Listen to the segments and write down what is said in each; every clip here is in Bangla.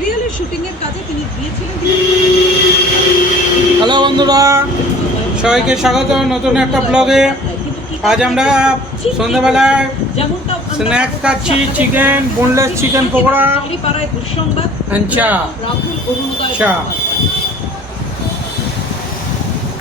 সিরিয়ালের শুটিং এর কাজে তিনি গিয়েছিলেন। হ্যালো বন্ধুরা, সবাইকে স্বাগত নতুন একটা ব্লগে। আজ আমরা সন্ধ্যাবেলায় স্ন্যাক্স খাচ্ছি, chicken, boneless chicken pakora and চা। চা,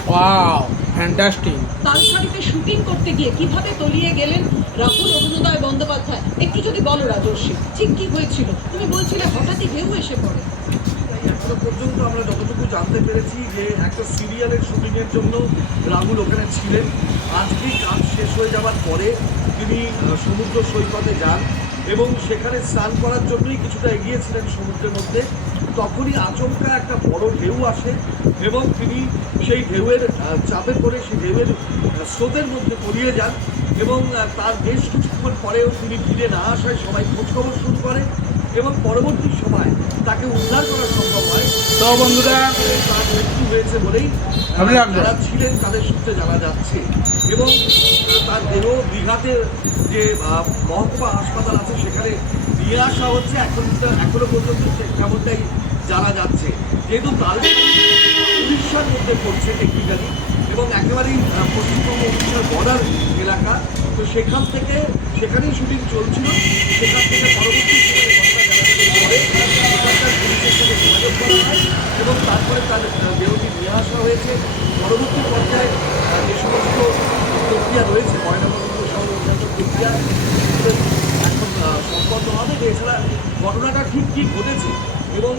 ওয়াও, ফ্যান্টাস্টিক। তালসারিতে শুটিং করতে গিয়ে কিভাবে তলিয়ে গেলেন রাহুল অরুণোদয় বন্দ্যোপাধ্যায়, একটু যদি বলো রাজর্ষি, ঠিক কি হয়েছিল? তুমি বলছিলে হঠাৎই ঢেউ এসে পড়ে। এখনো পর্যন্ত আমরা যতটুকু জানতে পেরেছি যে একটা সিরিয়ালের শুটিংয়ের জন্য রাহুল ওখানে ছিলেন। আজকেই কাজ শেষ হয়ে যাওয়ার পরে তিনি সমুদ্র সৈকতে যান এবং সেখানে স্নান করার জন্যই কিছুটা এগিয়েছিলেন সমুদ্রের মধ্যে। তখনই আচমকা একটা বড় ঢেউ আসে এবং তিনি সেই ঢেউয়ের চাপে পড়ে সেই ঢেউয়ের স্রোতের মধ্যে তলিয়ে যান এবং তার বেশ কিছুক্ষণ পরেও তিনি ফিরে না আসায় সবাই খোঁজখবর শুরু করে এবং পরবর্তী সময় তাকে উদ্ধার করা সম্ভব হয়। তো বন্ধুরা, তার মৃত্যু হয়েছে বলেই যারা ছিলেন তাদের সূত্রে জানা যাচ্ছে এবং তার দেহ দীঘাতে যে মহকুমা হাসপাতাল আছে সেখানে নিয়ে আসা হচ্ছে। এখনো পর্যন্ত তেমনটাই জানা যাচ্ছে, যেহেতু তালসারি উড়িষ্যার মধ্যে পড়ছে টেকনিক্যালি এবং একেবারেই পশ্চিমবঙ্গ উড়িষ্যার বর্ডার এলাকা, তো সেখানেই শুটিং চলছিল। সেখান থেকে পরবর্তী সময়ে এখানকার পুলিশের সাথে যোগাযোগ করা হয় এবং তারপরে তার দেহটি নিয়ে আসা হয়েছে। পরবর্তী পর্যায়ে যে সমস্ত প্রক্রিয়া রয়েছে, ময়নাতদন্ত সহ অন্যান্য প্রক্রিয়া এখন সম্পন্ন হবে। এছাড়া ঘটনাটা ঠিক কী ঘটেছে এবং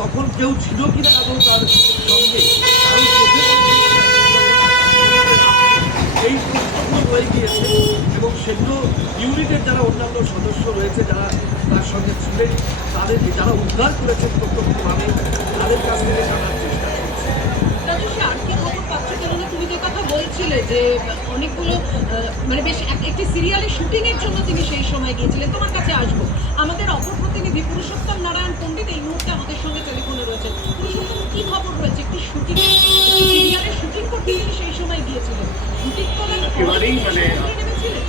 তখন কেউ ছিল কিনা এবং তার সঙ্গে কারোর চোখে এই প্রশ্নগুলো রয়ে গিয়েছে এবং সেগুলো ইউনিটের যারা অন্যান্য সদস্য রয়েছে যারা তার সঙ্গে ছিলেন, তাদেরকে যারা উদ্ধার করেছেন প্রত্যক্ষভাবে, তাদের কাছ থেকে জানার চেষ্টা করছে। রাজস্বী, আর কি খবর পাচ্ছ? কেননা তুমি যে কথা বলছিলে যে অনেকগুলো মানে বেশ একটি সিরিয়ালের শুটিং এর জন্য তিনি সেই সময় গিয়েছিলেন। তোমার কাছে আসবো। আমাদের অপর প্রতিনিধি পুরুষোত্তম নারায়ণ পণ্ডিত এই মুহূর্তে আমাদের সঙ্গে টেলিফোনে রয়েছেন। পুরুষোত্তম, কি খবর রয়েছে? একটি শুটিং, সিরিয়ালের শুটিং করতে তিনি সেই সময় গিয়েছিলেন। শুটিং করার একেবারেই নেমেছিলেন।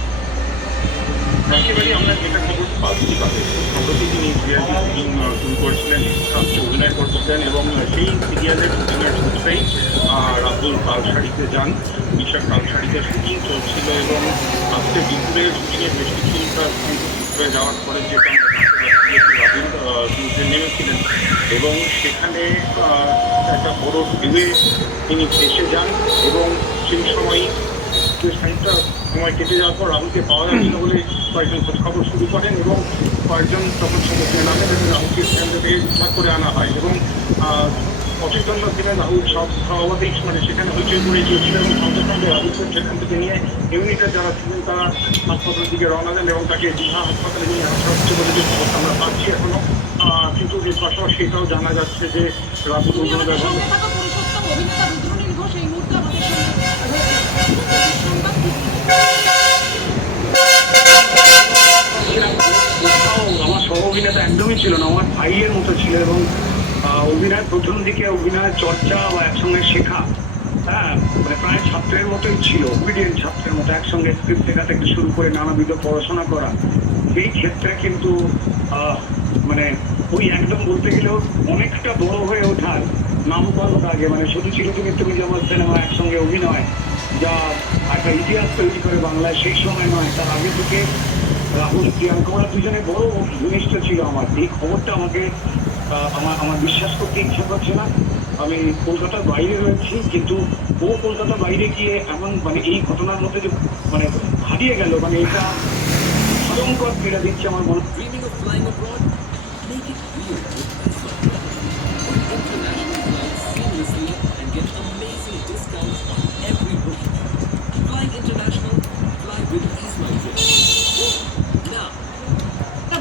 একেবারেই আমরা যেটা খবর পাচ্ছি তাদের সম্প্রতি তিনি সিরিয়ালটি শুটিং শুরু করেছিলেন, অভিনয় করছিলেন এবং সেই সিরিয়ালের শুটিংয়ের সূত্রেই রাহুল তালসারিতে যান। বিশাল তালসারিতে শুটিং চলছিল এবং আজকে দুপুরে শুটিংয়ের বেশ কিছুটা হয়ে যাওয়ার পরে যেটা আমরা জানতে পারছি রাহুল সমুদ্রে নেমেছিলেন এবং সেখানে একটা বড় ঢেউয়ে তিনি ফেসে যান এবং সেই সময় খানিকটা সময় কেটে যাওয়ার পর রাহুলকে পাওয়া যাচ্ছিল বলে কয়েকজন খোঁজখবর শুরু করেন এবং কয়েকজন তখন সমুদ্রে নামেন এবং রাহুলকে সেখান থেকে উদ্ধার করে আনা হয় এবং অচেতন ছিলেন রাহুল সব স্বভাবেই মানে সেখানে হইচই করে গিয়েছিল এবং সঙ্গে সঙ্গে রাহুলকে সেখান থেকে নিয়ে ইউনিটের যারা ছিলেন তারা হাসপাতালের দিকে রওনা দেন এবং তাকে দীঘা হাসপাতালে নিয়ে আসা হচ্ছে বলে যে খবর আমরা পাচ্ছি এখনো। কিন্তু এর পাশাপাশি এটাও জানা যাচ্ছে যে রাহুল অভিনেতা আমার সহ অভিনেতা একদমই ছিল না, আমার ভাইয়ের মতো ছিল এবং অভিনয় প্রথম দিকে অভিনয়ের চর্চা বা একসঙ্গে শেখা, হ্যাঁ মানে প্রায় ছাত্রের মতোই ছিল, অবিডিয়েন্ট ছাত্রের মতো একসঙ্গে স্ক্রিপ্ট শেখা থেকে শুরু করে নানাবিধ পড়াশোনা করা। এই ক্ষেত্রে কিন্তু মানে ওই একদম বলতে গেলেও অনেকটা বড় হয়ে ওঠার নামকরণ আগে মানে শুধু ছিল তুমি যেমন সিনেমা একসঙ্গে অভিনয় যা একটা ইতিহাস তৈরি করে বাংলায়, সেই সময় নয়, তার আগে থেকে রাহুল প্রিয়াঙ্কা ওরা দুজনে বড় ঘনিষ্ঠ ছিল। আমার এই খবরটা আমাকে আমার বিশ্বাস করতে ইচ্ছা করছে না। আমি কলকাতার বাইরে রয়েছি, কিন্তু ও কলকাতার বাইরে গিয়ে এমন মানে এই ঘটনার মধ্যে যে মানে হারিয়ে গেল, মানে এটা ভয়ঙ্কর পীড়া দিচ্ছে আমার মনে।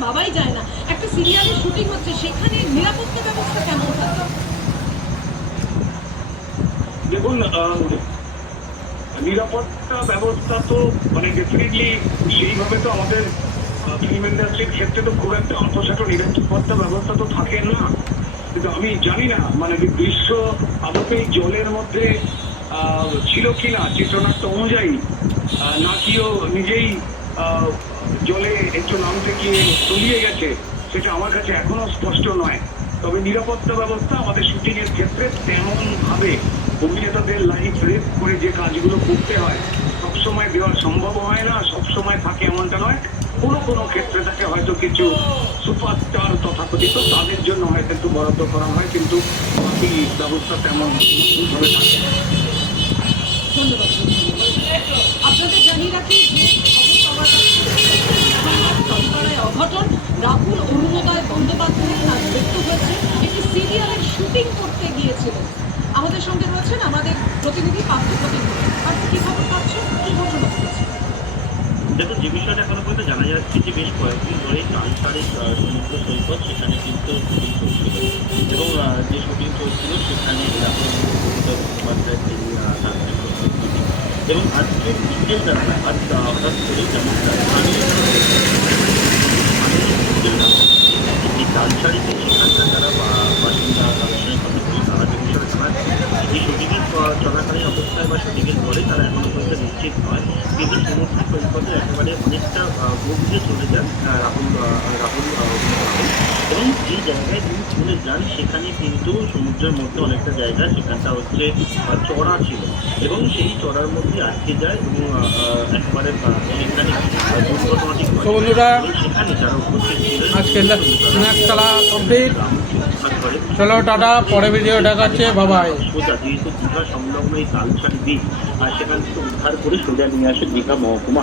ভাবাই যায় না, একটা সিরিয়ালের শুটিং হচ্ছে, সেখানে নিরাপত্তা ব্যবস্থা কেমন থাকে? দেখুন, নিরাপত্তা ব্যবস্থা তো মানে ডেফিনেটলি সেইভাবে তো আমাদের ফিল্ম ইন্ডাস্ট্রির ক্ষেত্রে তো খুব একটা অন্তঃসাটো নিরাপত্তা ব্যবস্থা তো থাকে না। কিন্তু আমি জানি না মানে দৃশ্য আদপেই জলের মধ্যে ছিল কিনা চিত্রনাট্য অনুযায়ী, নাকিও নিজেই জলে একটু নামতে গিয়ে তলিয়ে গেছে, সেটা আমার কাছে এখনো স্পষ্ট নয়। তবে নিরাপত্তা ব্যবস্থা আমাদের শুটিং এর ক্ষেত্রে তেমন ভাবে অভিনেতাদের লাইফ রেপ করে যে কাজগুলো করতে হয় সবসময় দেওয়া সম্ভব হয় না, সবসময় থাকে এমনটা নয়। কোনো কোনো ক্ষেত্রে থাকে হয়তো কিছু সুপারস্টার তথাকথিত তাদের জন্য হয়তো একটু বরাদ্দ করা হয়, কিন্তু বাকি ব্যবস্থা তেমন ভাবে থাকে না। ধন্যবাদ। আপনাদের জানিয়ে রাখি যে খবর পাওয়া যাচ্ছে চম্পাড়ায় অঘটন, রাহুল অরুণোদয় বন্দ্যোপাধ্যায় তার মৃত্যু হয়েছে। একটি সিরিয়ালের শুটিং করতে গিয়েছিলেন। আমাদের সঙ্গে রয়েছেন আমাদের প্রতিনিধি পার্থ প্রতিনিধি। আর কি খবর পাচ্ছ, কি ঘটনা ঘটেছে? দেখুন, যে বিষয়টা এখনো পর্যন্ত জানা যাচ্ছে যে বেশ কয়েকদিন ধরে তালসারি সমুদ্র সৈকত সেখানে কিন্তু শুটিং চলছিল এবং যে শুটিং চলছিল সেখানে বন্দ্যোপাধ্যায় তিনি থাকতেন এবং আজকের বিকেল বেলা হঠাৎ করে যেমনটা এই তালসারিতে সেখানকার যারা বাসিন্দা তাদের কথা বলে তারা যে বিষয়ে জানায় এই শুটিংয়ের চলাকালীন অবস্থায় বা শুটিংয়ের পরে তারা এখনো পর্যন্ত নিশ্চিত নয়, কিন্তু সমুদ্র সৈকতে একেবারে অনেকটা গভীরে চলে যান রাহুল এবং যে জায়গায় তিনি চলে যান সেখানে কিন্তু সমুদ্রের মধ্যে অনেকটা জায়গা সেখানটা হচ্ছে চড়া ছিল এবং সেই চড়ার মধ্যে আটকে যায় এবং একেবারে সেখানে দুর্ঘটনাটি ঘটে। তো বন্ধুরা, সেখানে যারা উপস্থিত ছিলেন আজকে স্ন্যাক্স খেলা কমপ্লিট। উদ্ধার করে চলো টাটা, পরে ভিডিও দেখাচ্ছে, বাবাই। সোজা যেহেতু দীঘা সংলগ্ন এই তালসারি দ্বীপ আর সেখান থেকে উদ্ধার করে সোজা নিয়ে আসে দীঘা মহকুমা